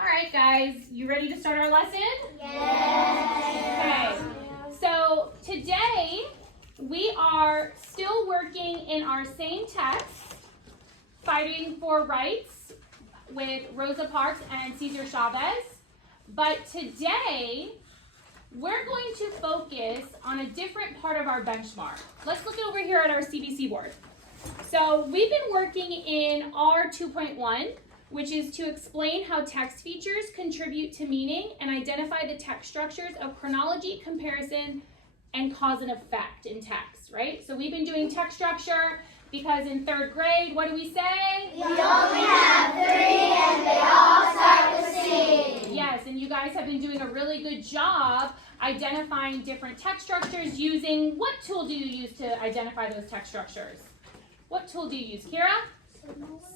All right, guys, you ready to start our lesson? Yes. Okay, so today we are still working in our same text, Fighting for Rights with Rosa Parks and Cesar Chavez. But today we're going to focus on a different part of our benchmark. Let's look over here at our CBC board. So we've been working in R2.1, which is to explain how text features contribute to meaning and identify the text structures of chronology, comparison, and cause and effect in text, right? So we've been doing text structure because in 3rd grade, what do we say? We only have 3 and they all start with C. Yes, and you guys have been doing a really good job identifying different text structures using, what tool do you use to identify those text structures? What tool do you use, Kira?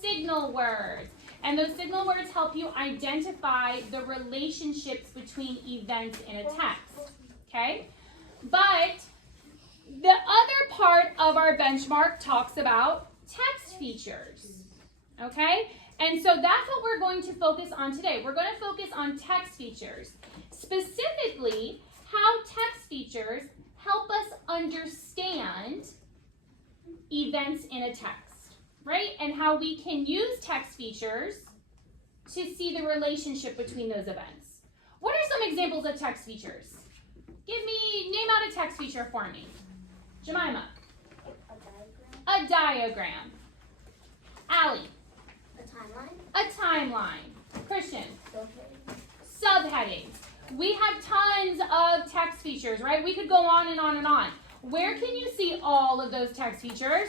Signal words. And those signal words help you identify the relationships between events in a text, okay? But the other part of our benchmark talks about text features, okay? And so that's what we're going to focus on today. We're going to focus on text features, specifically how text features help us understand events in a text, right? And how we can use text features to see the relationship between those events. What are some examples of text features? Name out a text feature for me. Jemima. A diagram. Allie. A timeline. Christian. Subheadings. We have tons of text features, right? We could go on and on and on. Where can you see all of those text features?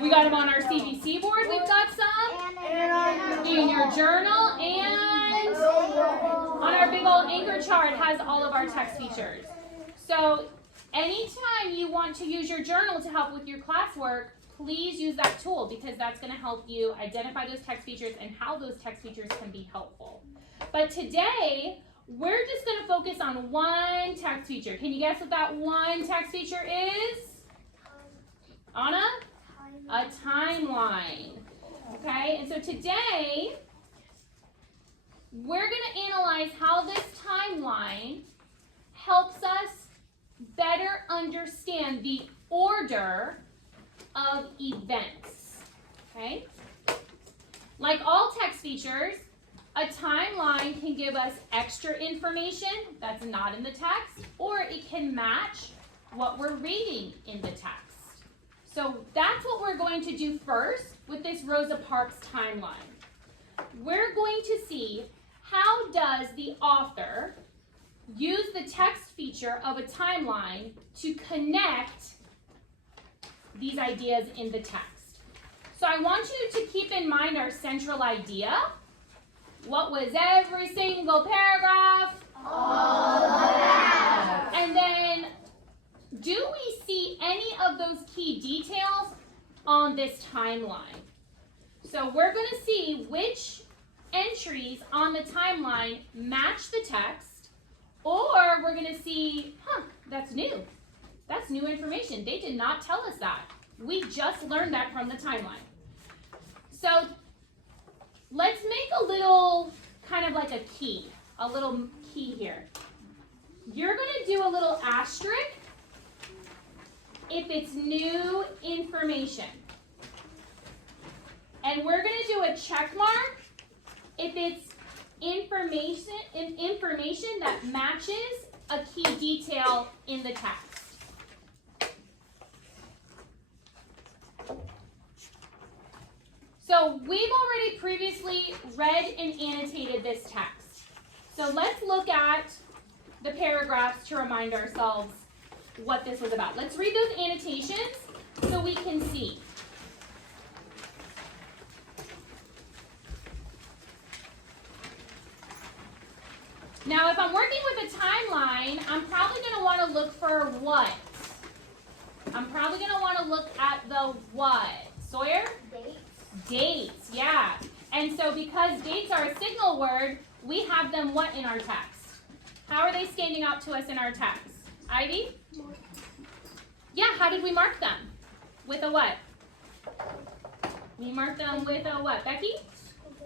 We got them on our CBC board. We've got some in your journal, and on our big old anchor chart has all of our text features. So anytime you want to use your journal to help with your classwork, please use that tool because that's going to help you identify those text features and how those text features can be helpful. But today, we're just going to focus on one text feature. Can you guess what that one text feature is? Anna? A timeline. Okay, and so today, we're going to analyze how this timeline helps us better understand the order of events. Okay? Like all text features, a timeline can give us extra information that's not in the text, or it can match what we're reading in the text. So that's what we're going to do first with this Rosa Parks timeline. We're going to see how does the author use the text feature of a timeline to connect these ideas in the text. So I want you to keep in mind our central idea. What was every single paragraph? All of that. And then, do we see any of those key details on this timeline? So we're going to see which entries on the timeline match the text, or we're going to see, that's new. That's new information. They did not tell us that. We just learned that from the timeline. So let's make a little, kind of like a little key here. You're going to do a little asterisk if it's new information. And we're going to do a check mark if it's information that matches a key detail in the text. So we've already previously read and annotated this text. So let's look at the paragraphs to remind ourselves what this was about. Let's read those annotations so we can see. Now, if I'm working with a timeline, I'm probably going to want to look for what? I'm probably going to want to look at the what? Sawyer? Dates, yeah. And so because dates are a signal word, we have them what in our text? How are they standing out to us in our text? Ivy? Yeah, how did we mark them? With a what? We marked them with a what? Becky?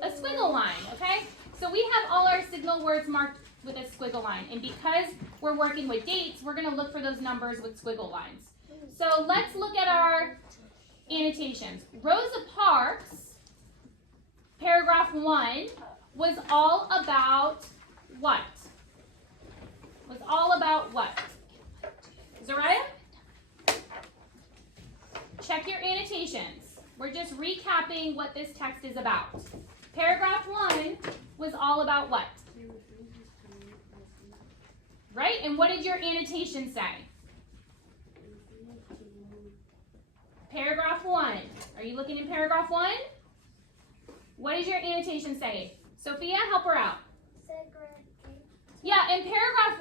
A squiggle line, okay? So we have all our signal words marked with a squiggle line. And because we're working with dates, we're going to look for those numbers with squiggle lines. So let's look at our annotations. Rosa Parks, paragraph 1, was all about what? Was all about what? Zariah? Check your annotations. We're just recapping what this text is about. Paragraph 1 was all about what? Right? And what did your annotation say? Paragraph 1. Are you looking in paragraph 1? What does your annotation say? Sophia, help her out. Yeah, in paragraph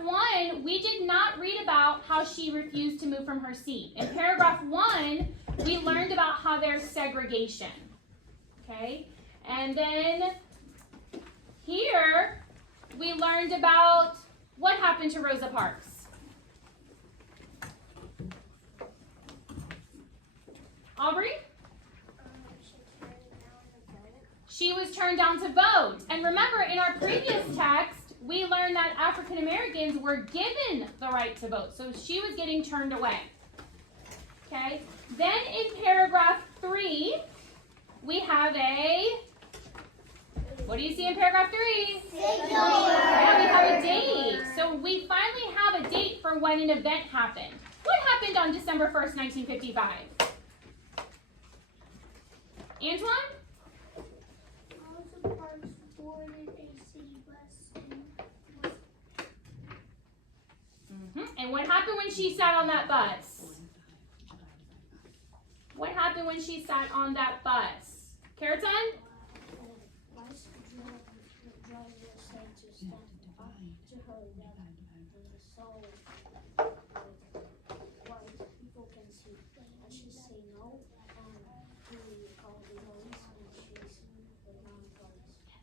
1, we did not read about how she refused to move from her seat. In paragraph 1, we learned about how there's segregation. Okay? And then here, we learned about what happened to Rosa Parks. Aubrey? She was turned down to vote. And remember, in our previous text, we learned that African Americans were given the right to vote. So she was getting turned away. Okay? Then in paragraph 3, we have a, what do you see in paragraph 3? Signal Yeah, we word. have a date. So we finally have a date for when an event happened. What happened on December 1st, 1955? Antoine? Rosa Parks boarded a city bus. And what happened when she sat on that bus? What happened when she sat on that bus? Keraton?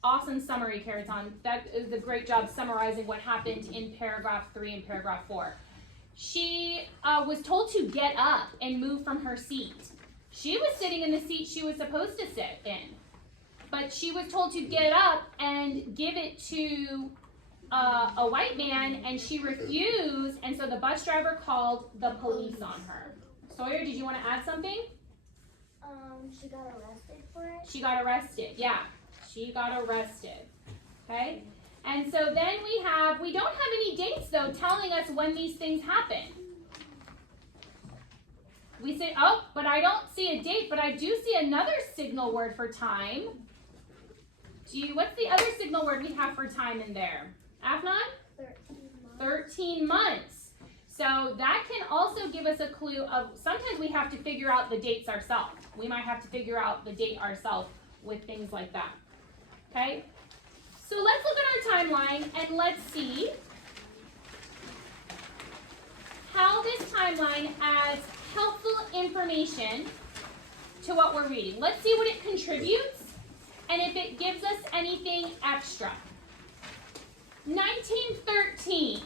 Awesome summary, Keraton. That is a great job summarizing what happened in paragraph 3 and paragraph 4. She was told to get up and move from her seat. She was sitting in the seat she was supposed to sit in. But she was told to get up and give it to a white man, and she refused, and so the bus driver called the police on her. Sawyer, did you want to add something? She got arrested for it. She got arrested, yeah. She got arrested, okay? And so then we don't have any dates though telling us when these things happen. We say, oh, but I don't see a date, but I do see another signal word for time. What's the other signal word we have for time in there? Afnan? 13 months. So that can also give us a clue of, sometimes we have to figure out the dates ourselves. We might have to figure out the date ourselves with things like that. Okay? So let's look at our timeline and let's see how this timeline adds helpful information to what we're reading. Let's see what it contributes and if it gives us anything extra. 1913.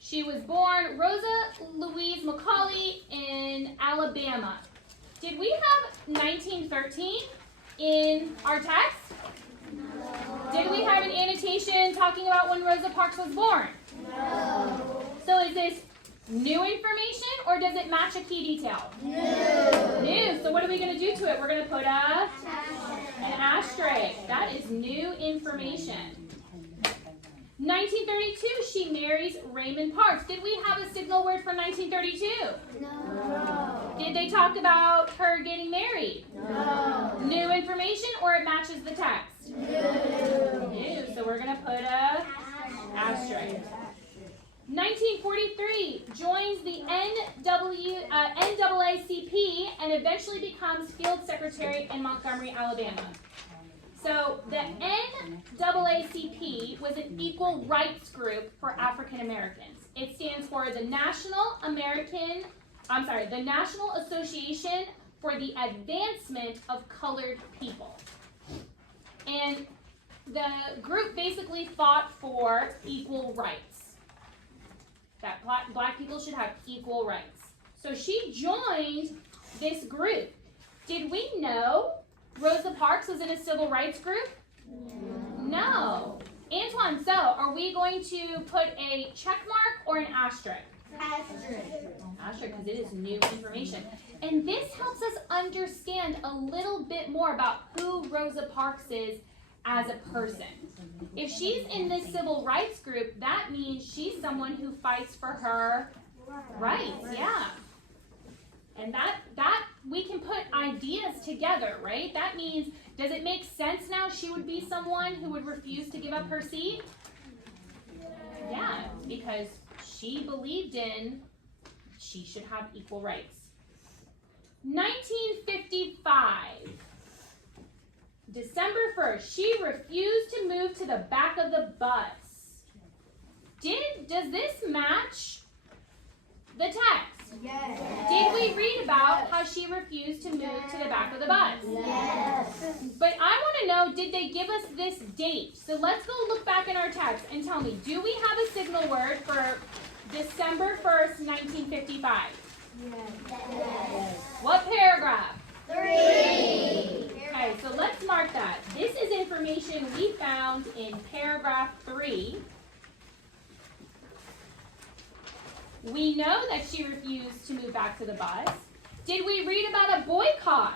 She was born Rosa Louise McCauley in Alabama. Did we have 1913 in our text? No. Did we have an annotation talking about when Rosa Parks was born? No. So is this new information or does it match a key detail? New. New. So what are we going to do to it? We're going to put an asterisk. That is new information. 1932, she marries Raymond Parks. Did we have a signal word for 1932? No. Did they talk about her getting married? No. New information or it matches the text? New. So we're going to put a asterisk. 1943, joins the NAACP and eventually becomes field secretary in Montgomery, Alabama. So the NAACP was an equal rights group for African Americans. It stands for the National Association for the Advancement of Colored People. And the group basically fought for equal rights. That black people should have equal rights. So she joined this group. Did we know Rosa Parks was in a civil rights group? No. Antoine, so are we going to put a check mark or an asterisk? Asterisk, because it is new information. And this helps us understand a little bit more about who Rosa Parks is as a person. If she's in this civil rights group, that means she's someone who fights for her rights, yeah. And that we can put ideas together, right? That means, does it make sense now she would be someone who would refuse to give up her seat? Yeah, because she believed in she should have equal rights. 1955, December 1st, she refused to move to the back of the bus. Does this match the text? Yes. Did we read about how she refused to move to the back of the bus? Yes. But I want to know, did they give us this date? So let's go look back in our text and tell me, do we have a signal word for December 1st, 1955? Yes. What paragraph? 3. Okay, so let's mark that. This is information we found in paragraph 3. We know that she refused to move back to the bus. Did we read about a boycott?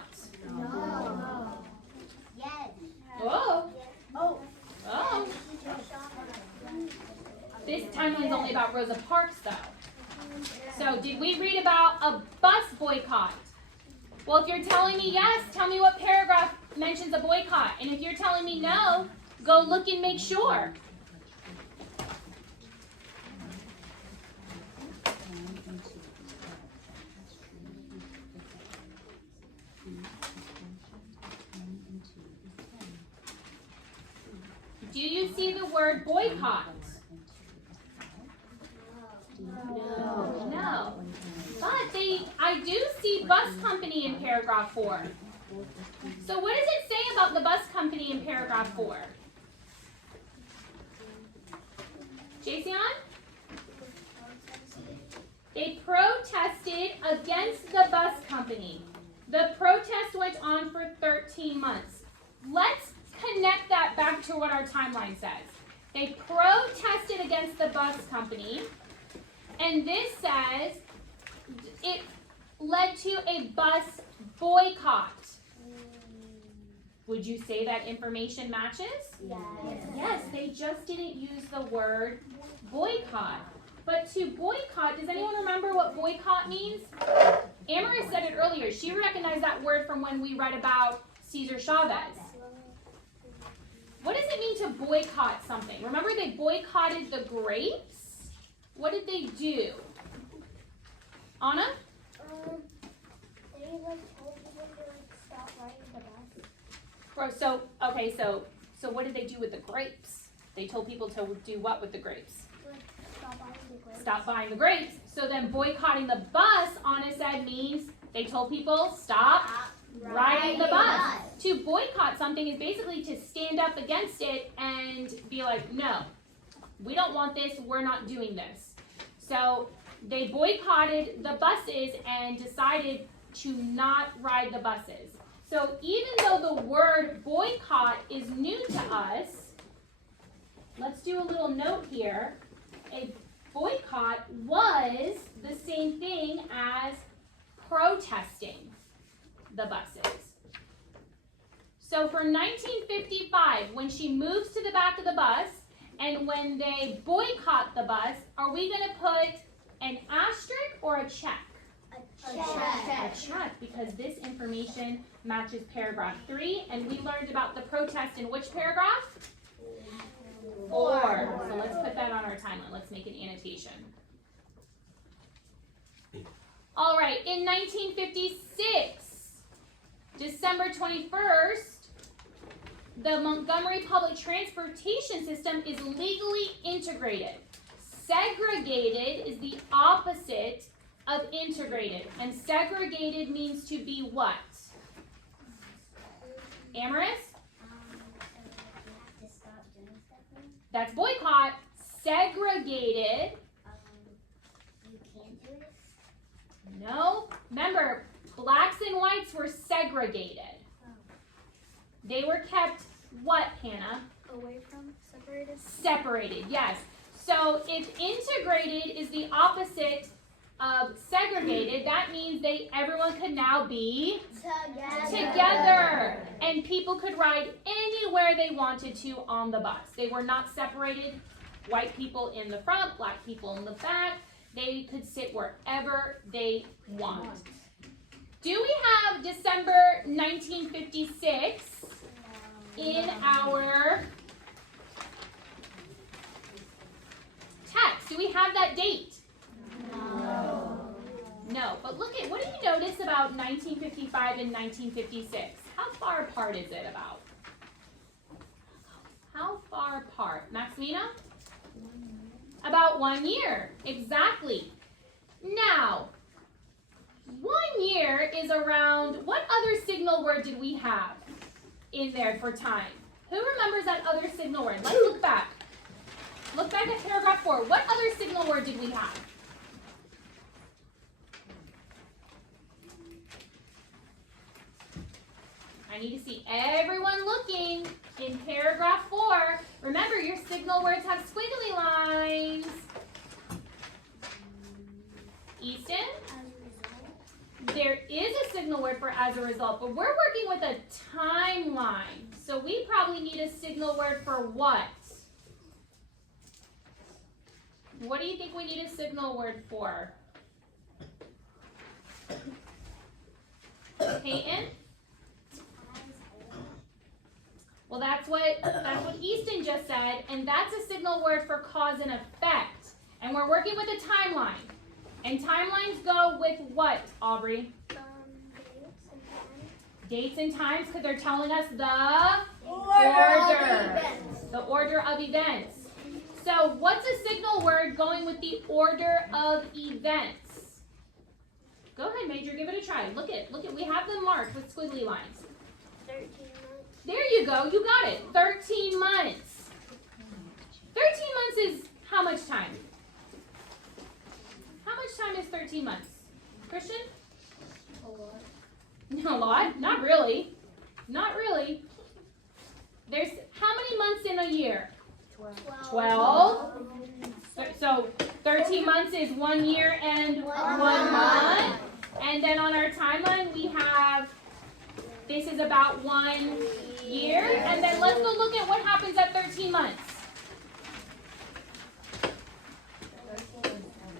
No. Yes. Oh, Oh. oh. This timeline is only about Rosa Parks, though. So, did we read about a bus boycott? Well, if you're telling me yes, tell me what paragraph mentions a boycott. And if you're telling me no, go look and make sure. Do you see the word boycott? No. But I do see bus company in paragraph 4. So what does it say about the bus company in paragraph 4? Jason? They protested against the bus company. The protest went on for 13 months. Let's connect that back to what our timeline says. They protested against the bus company, and this says it led to a bus boycott. Would you say that information matches? Yes. Yes, they just didn't use the word boycott. But to boycott, does anyone remember what boycott means? Amaris said it earlier. She recognized that word from when we read about Cesar Chavez. What does it mean to boycott something? Remember they boycotted the grapes? What did they do? Anna? They told people to stop riding the bus. So what did they do with the grapes? They told people to do what with the grapes? Stop buying the grapes. Stop buying the grapes. So then boycotting the bus, Anna said, means they told people stop riding the bus. To boycott something is basically to stand up against it and be like, no, we don't want this, we're not doing this. So they boycotted the buses and decided to not ride the buses. So even though the word boycott is new to us, let's do a little note here. A boycott was the same thing as protesting the buses. So for 1955, when she moves to the back of the bus, and when they boycott the bus, are we going to put an asterisk or a check? A check. A check, because this information matches paragraph 3, and we learned about the protest in which paragraph? 4. So let's put that on our timeline. Let's make an annotation. All right, in 1956, December 21st, the Montgomery Public Transportation System is legally integrated. Segregated is the opposite of integrated. And segregated means to be what? Amaris? That's boycott. Segregated. You can't do it. No. Remember, blacks and whites were segregated. They were kept what, Hannah? Away from, separated. Separated, yes. So if integrated is the opposite of segregated, that means everyone could now be together. And people could ride anywhere they wanted to on the bus. They were not separated. White people in the front, black people in the back. They could sit wherever they want. Do we have December 1956 in our text? Do we have that date? No, but look at, what do you notice about 1955 and 1956? How far apart is it about? How far apart? Maximina? About 1 year, exactly. Now, 1 year is around, what other signal word did we have in there for time? Who remembers that other signal word? Let's look back. Look back at paragraph 4. What other signal word did we have? I need to see everyone looking in paragraph 4. Remember, your signal words have squiggly lines. Easton? There is a signal word for as a result, but we're working with a timeline. So we probably need a signal word for what? What do you think we need a signal word for? Peyton? Well, that's what Easton just said, and that's a signal word for cause and effect. And we're working with a timeline. And timelines go with what, Aubrey? Dates and times, because they're telling us the order of events. So what's a signal word going with the order of events? Go ahead, Major, give it a try. Look at, we have them marked with squiggly lines. 13 months. There you go, you got it. 13 months. 13 months is how much time? How much time is 13 months? Christian? A lot. Not really. Not really. There's how many months in a year? 12. So 13 months is 1 year and 1 month. And then on our timeline we have, this is about 1 year. And then let's go look at what happens at 13 months.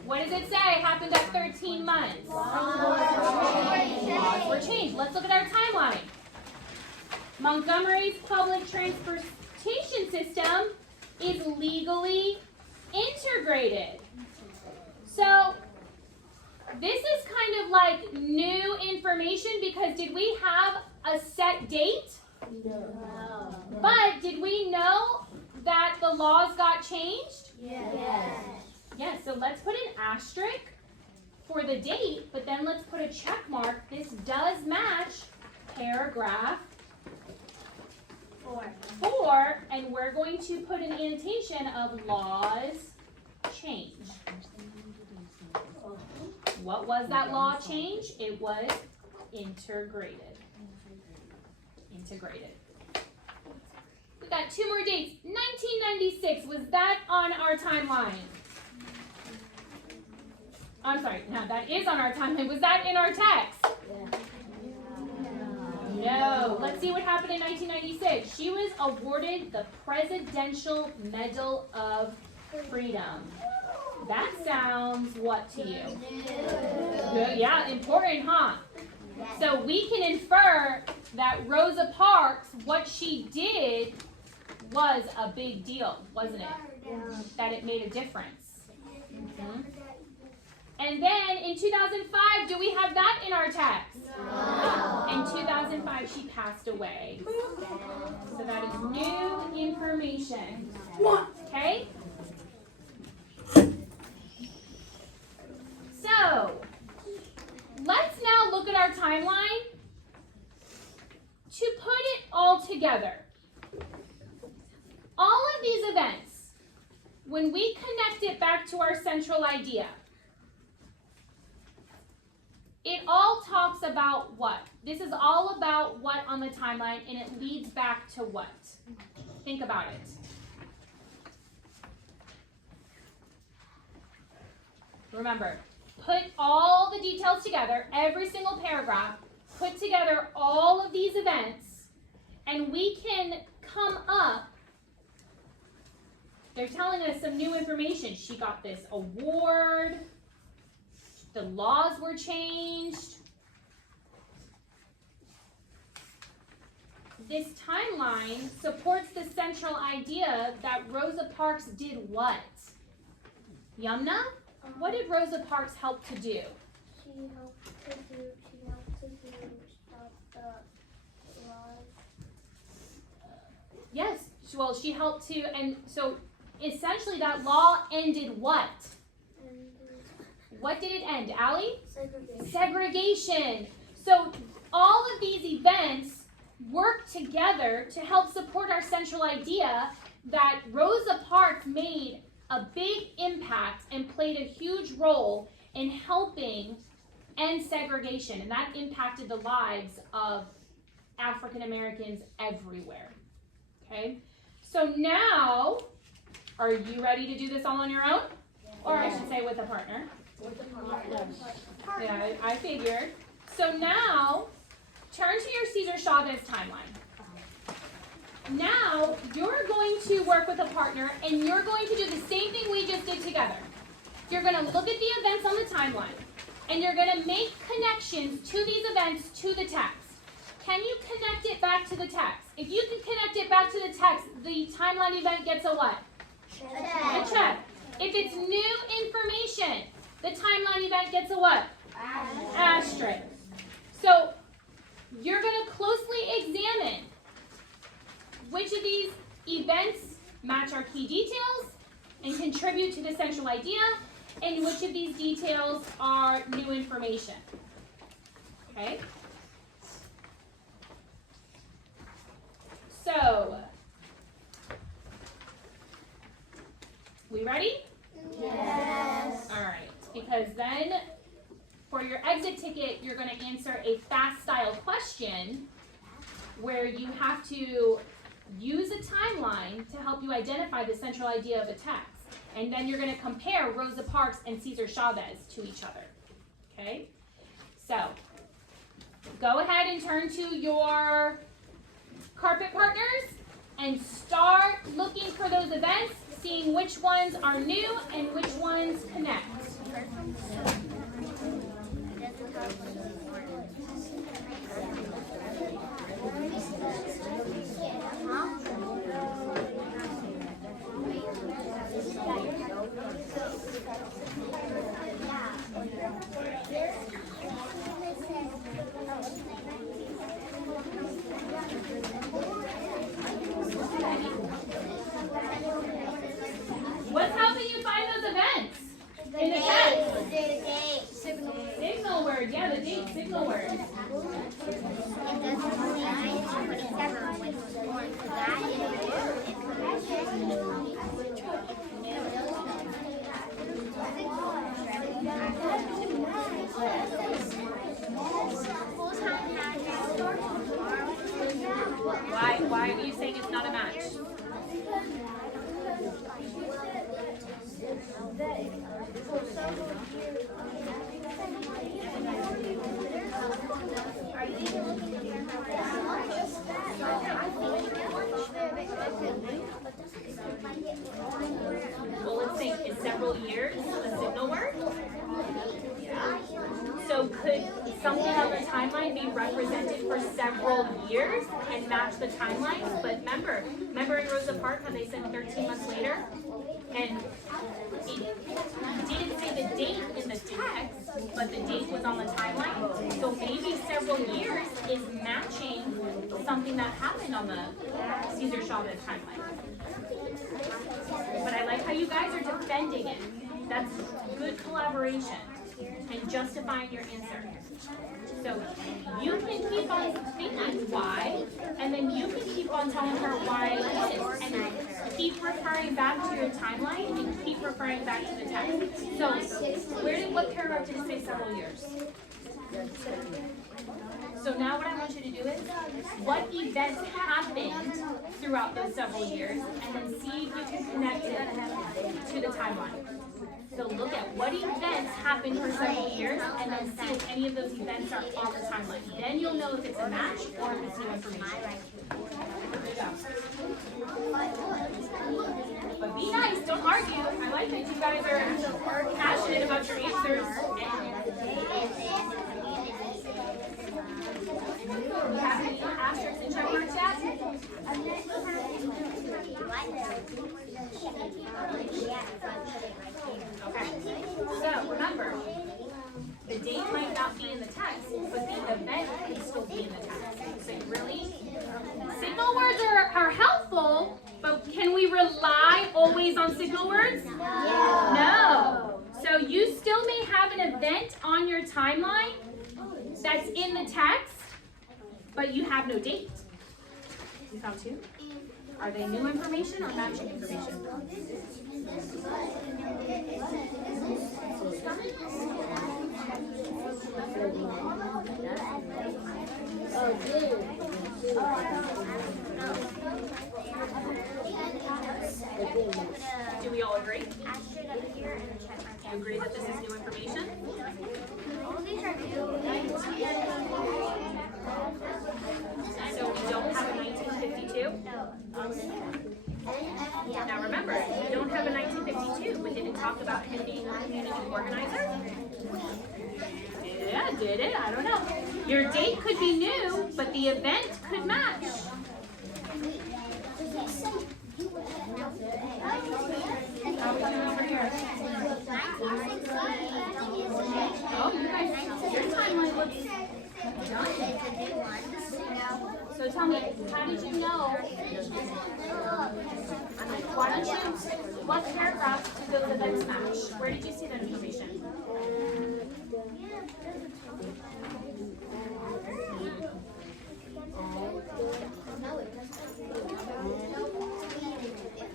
What does it say happened at 13 months? Laws were changed. Let's look at our timeline. Montgomery's public transportation system is legally integrated. So this is kind of like new information because did we have a set date? No. But did we know that the laws got changed? Yes. Yes, so let's put an asterisk for the date, but then let's put a check mark. This does match paragraph 4, and we're going to put an annotation of laws change. What was that law change? It was integrated. Integrated. We got 2 more dates. 1996, was that on our timeline? I'm sorry, no, that is on our timeline. Was that in our text? No. Let's see what happened in 1996. She was awarded the Presidential Medal of Freedom. That sounds what to you? Good. Yeah, important, huh? So we can infer that Rosa Parks, what she did was a big deal, wasn't it? That it made a difference. Mm-hmm. And then in 2005, do we have that in our text? No. In 2005, she passed away. So that is new information. Okay? So, let's now look at our timeline to put it all together. All of these events, when we connect it back to our central idea, it all talks about what? This is all about what on the timeline, and it leads back to what? Think about it. Remember, put all the details together, every single paragraph, put together all of these events, and we can come up. They're telling us some new information. She got this award. The laws were changed. This timeline supports the central idea that Rosa Parks did what? Yumna? What did Rosa Parks help to do? She helped to stop the laws. Yes, well, she helped to, and so essentially that law ended what? What did it end, Allie? Segregation. Segregation. So all of these events work together to help support our central idea that Rosa Parks made a big impact and played a huge role in helping end segregation, and that impacted the lives of African Americans everywhere. Okay, so now, are you ready to do this all on your own? Or I should say with a partner. Yeah, I figured. So now, turn to your Cesar Chavez timeline. Now, you're going to work with a partner, and you're going to do the same thing we just did together. You're going to look at the events on the timeline, and you're going to make connections to these events to the text. Can you connect it back to the text? If you can connect it back to the text, the timeline event gets a what? A check. If it's new information, the timeline event gets a what? Asterisk. So, you're going to closely examine which of these events match our key details and contribute to the central idea, and which of these details are new information. Okay? So, we ready? Yes. All right, because then for your exit ticket, you're going to answer a fast style question where you have to use a timeline to help you identify the central idea of a text. And then you're going to compare Rosa Parks and Cesar Chavez to each other. Okay? So, go ahead and turn to your carpet partners and start looking for those events, seeing which ones are new and which ones connect. What's helping you find those events? In the text. The date. Signal word, yeah, the date, signal word. Why are you saying it's not a match? Well, let's think, in several years, a signal word? So could something on the timeline be represented for several years and match the timelines? But remember in Rosa Parks how they said 13 months later? And it didn't say the date in the text, but the date was on the timeline. So maybe several years is matching something that happened on the Cesar Chavez timeline. But I like how you guys are defending it. That's good collaboration and justifying your answer. So you can keep on thinking why, and then you can keep on telling her why it is, and keep referring back to your timeline and keep referring back to the text. So what paragraph did it say several years? So now what I want you to do is, what events happened throughout those several years, and then see if you can connect it to the timeline. So look at what events happened for several years, and then see if any of those events are on the timeline. Then you'll know if it's a match or if it's new information. But be nice, don't argue. I like that you guys are passionate about your answers. You have any asterisks and check marks yet? Okay. So remember, the date might not be in the text, but the event can still be in the text. So you really, signal words are helpful, but can we rely always on signal words? No. So you still may have an event on your timeline that's in the text, but you have no date. You found two? Are they new information or matching information? Do we all agree? Do you agree that this is new information? So we don't have a 1952? Now remember, we don't have a 1952, but did it talk about him being a community organizer? Yeah, did it? I don't know. Your date could be new, but the event could match. How are we doing over here? Oh, you guys, your timeline looks done. So tell me, how did you know? Why don't you, what paragraphs do those events match? Where did you see that information?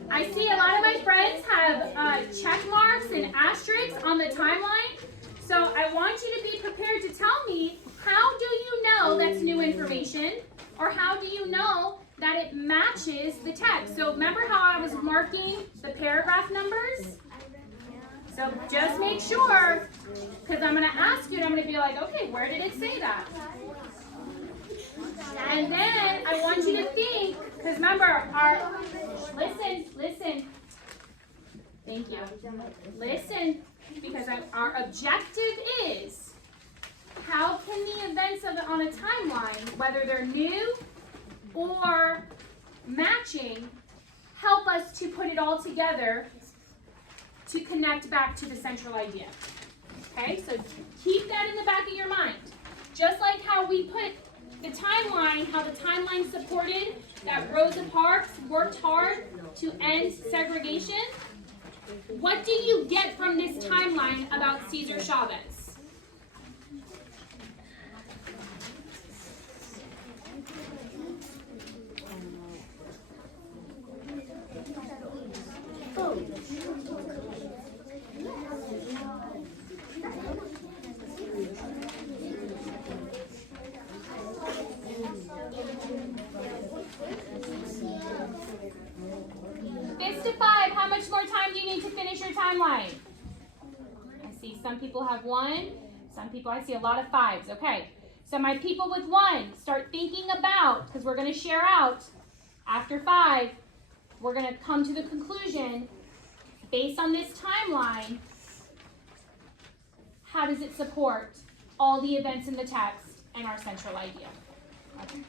I see a lot of my friends have check marks and asterisks on the timeline. So I want you to be prepared to tell me, how do you know that's new information? Or how do you know that it matches the text? So remember how I was marking the paragraph numbers? So just make sure, because I'm going to ask you and I'm going to be like, okay, where did it say that? And then I want you to think, because remember, listen. Thank you. Listen, because our objective is, how can the events on a timeline, whether they're new or matching, help us to put it all together to connect back to the central idea? Okay, so keep that in the back of your mind. Just like how we put the timeline, how the timeline supported that Rosa Parks worked hard to end segregation. What do you get from this timeline about Cesar Chavez? Fist to 5, how much more time do you need to finish your timeline? I see some people have 1, some people, I see a lot of 5s. Okay, so my people with 1, start thinking about, because we're going to share out after 5, we're going to come to the conclusion, based on this timeline, how does it support all the events in the text and our central idea? Okay.